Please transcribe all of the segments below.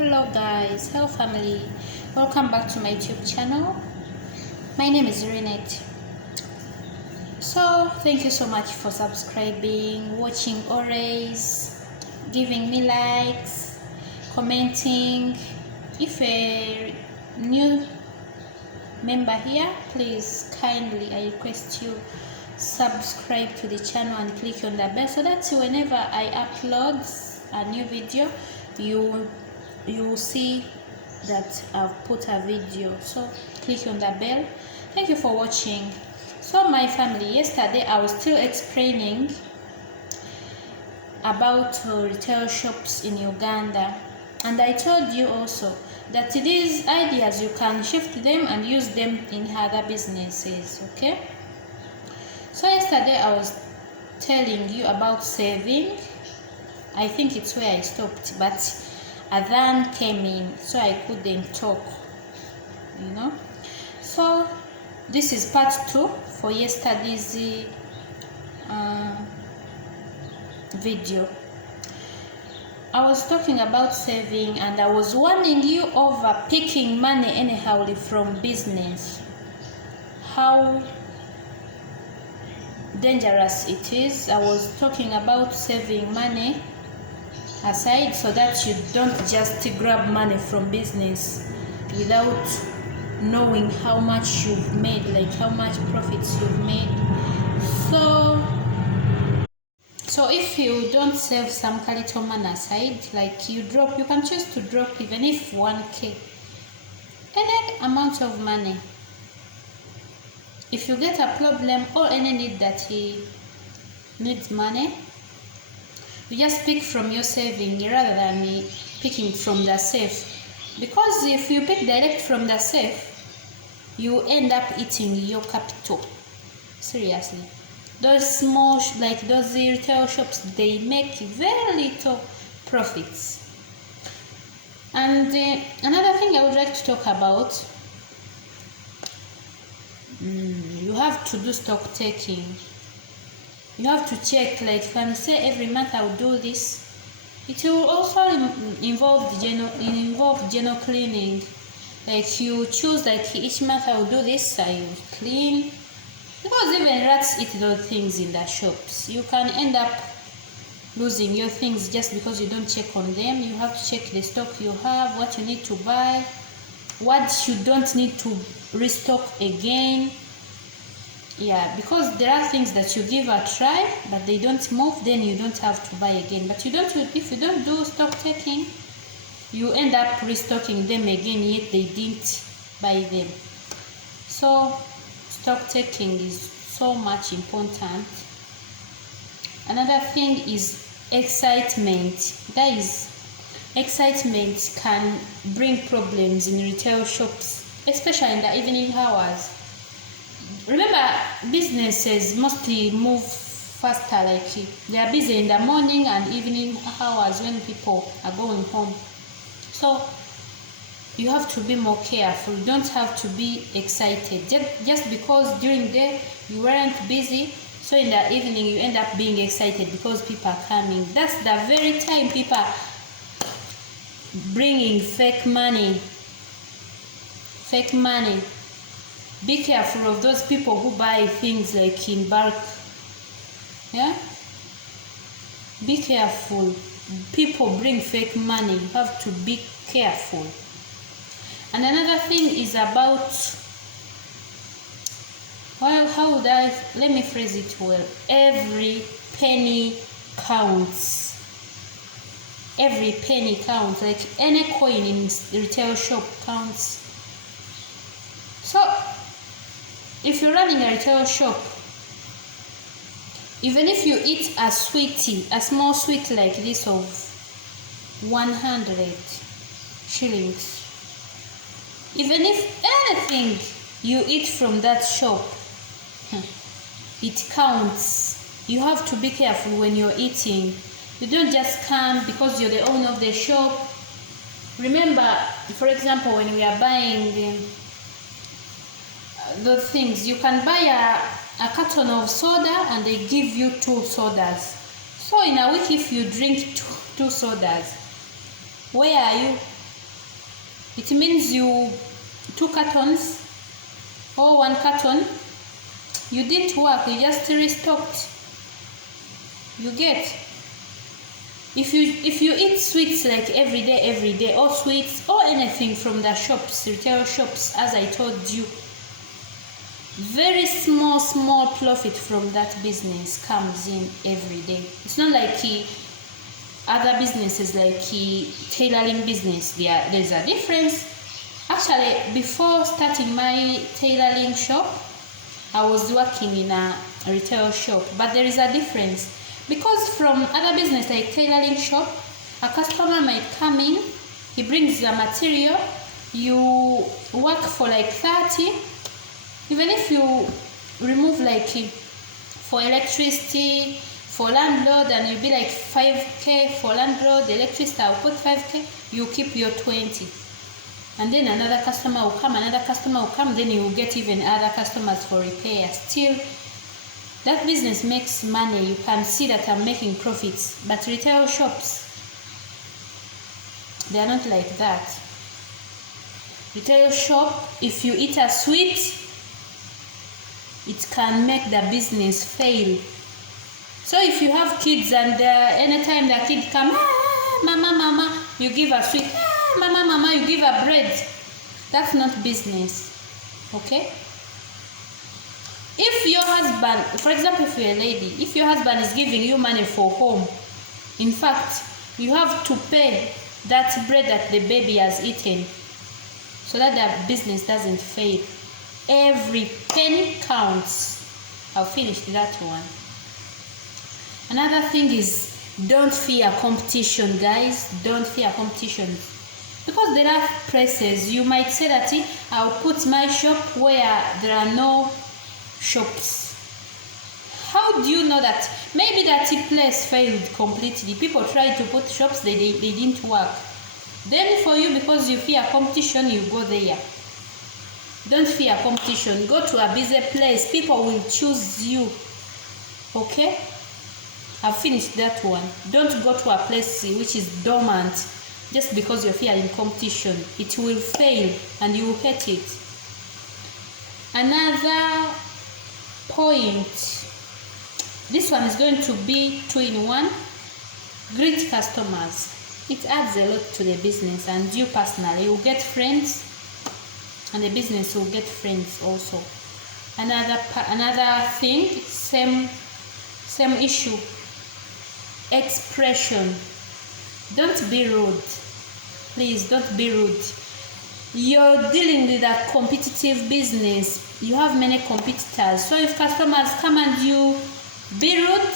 Hello guys, hello family, welcome back to my YouTube channel. My name is Renette. So thank you so much for subscribing, watching always, giving me likes, commenting. If a new member here, please kindly I request you subscribe to the channel and click on the bell so that whenever I upload a new video you will see that I've put a video. So click on the bell. Thank you for watching. So my family, yesterday I was still explaining about retail shops in Uganda, and I told you also that these ideas you can shift them and use them in other businesses. Okay, so yesterday I was telling you about saving. I think it's where I stopped, but Adhan came in, so I couldn't talk, So this is part 2 for yesterday's video. I was talking about saving, and I was warning you over picking money anyhow from business, how dangerous it is. I was talking about saving money aside so that you don't just grab money from business without knowing how much you've made, like how much profits you've made. So if you don't save some little money aside, like you can choose to drop even if 1k, any amount of money. If you get a problem or any need that he needs money, you just pick from your saving rather than picking from the safe, because if you pick direct from the safe you end up eating your capital. Seriously, those small like those retail shops, they make very little profits. And another thing I would like to talk about, you have to do stock taking. You have to check, like if I say every month I will do this, it will also involve general cleaning. Like you choose, like each month I will do this, I will clean, because even rats eat those things in the shops. You can end up losing your things just because you don't check on them. You have to check the stock you have, what you need to buy, what you don't need to restock again. Yeah, because there are things that you give a try but they don't move, then you don't have to buy again. But if you don't do stock taking, you end up restocking them again, yet they didn't buy them. So stock taking is so much important. Another thing is excitement. Guys, excitement can bring problems in retail shops, especially in the evening hours. Remember, businesses mostly move faster, like they are busy in the morning and evening hours when people are going home. So you have to be more careful. You don't have to be excited just because during the day you weren't busy, so in the evening you end up being excited because people are coming. That's the very time people are bringing fake money. Be careful of those people who buy things like in bulk. Yeah, be careful. People bring fake money. You have to be careful. And another thing is about, well, let me phrase it well. Every penny counts. Every penny counts. Like any coin in the retail shop counts. So if you're running a retail shop, even if you eat a sweetie, a small sweet like this of 100 shillings, even if anything you eat from that shop, it counts. You have to be careful when you're eating. You don't just come because you're the owner of the shop. Remember, for example, when we are buying the things, you can buy a carton of soda and they give you 2 sodas. So in a week, if you drink two sodas, where are you? It means you 2 cartons or 1 carton, you didn't work, you just restocked. You get? If you eat sweets like every day, or sweets or anything from the shops, retail shops, as I told you, very small profit from that business comes in every day. It's not like other businesses like tailoring business. There's a difference. Actually, before starting my tailoring shop, I was working in a retail shop, but there is a difference. Because from other business like tailoring shop, a customer might come in, he brings the material, you work for like 30, even if you remove like for electricity, for landlord, and you'll be like 5k for landlord, electricity, I'll put 5k, you keep your 20. And then another customer will come, then you will get even other customers for repair. Still, that business makes money. You can see that I'm making profits. But retail shops, they are not like that. Retail shop, if you eat a sweet, it can make the business fail. So if you have kids and anytime the kid come, mama, you give a sweet, mama, you give a bread. That's not business. Okay? If your husband, for example, if you're a lady, if your husband is giving you money for home, in fact, you have to pay that bread that the baby has eaten so that the business doesn't fail. Every penny counts. I'll finish that one. Another thing is, don't fear competition, guys. Don't fear competition. Because there are places, you might say that I'll put my shop where there are no shops. How do you know that? Maybe that place failed completely. People tried to put shops, they didn't work. Then for you, because you fear competition, you go there. Don't fear competition. Go to a busy place. People will choose you. Okay? I've finished that one. Don't go to a place which is dormant just because you're fearing competition. It will fail and you will hate it. Another point, this one is going to be 2-in-1. Greet customers. It adds a lot to the business, and you personally will get friends, and the business will get friends also. Another thing, same issue, expression. Don't be rude. Please don't be rude. You're dealing with a competitive business. You have many competitors. So if customers come and you be rude,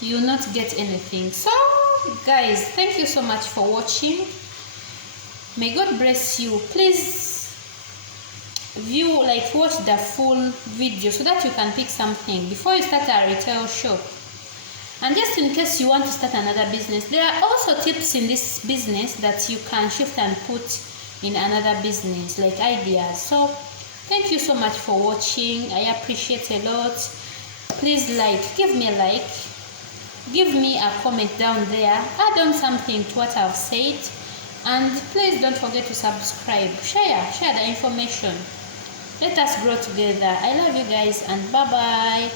you'll not get anything. So guys, thank you so much for watching. May God bless you. Please watch the full video so that you can pick something before you start a retail shop. And just in case you want to start another business, there are also tips in this business that you can shift and put in another business, like ideas. So thank you so much for watching. I appreciate a lot. Please give me a like, give me a comment down there, add on something to what I've said, and please don't forget to subscribe. Share the information. Let us grow together. I love you guys, and bye bye.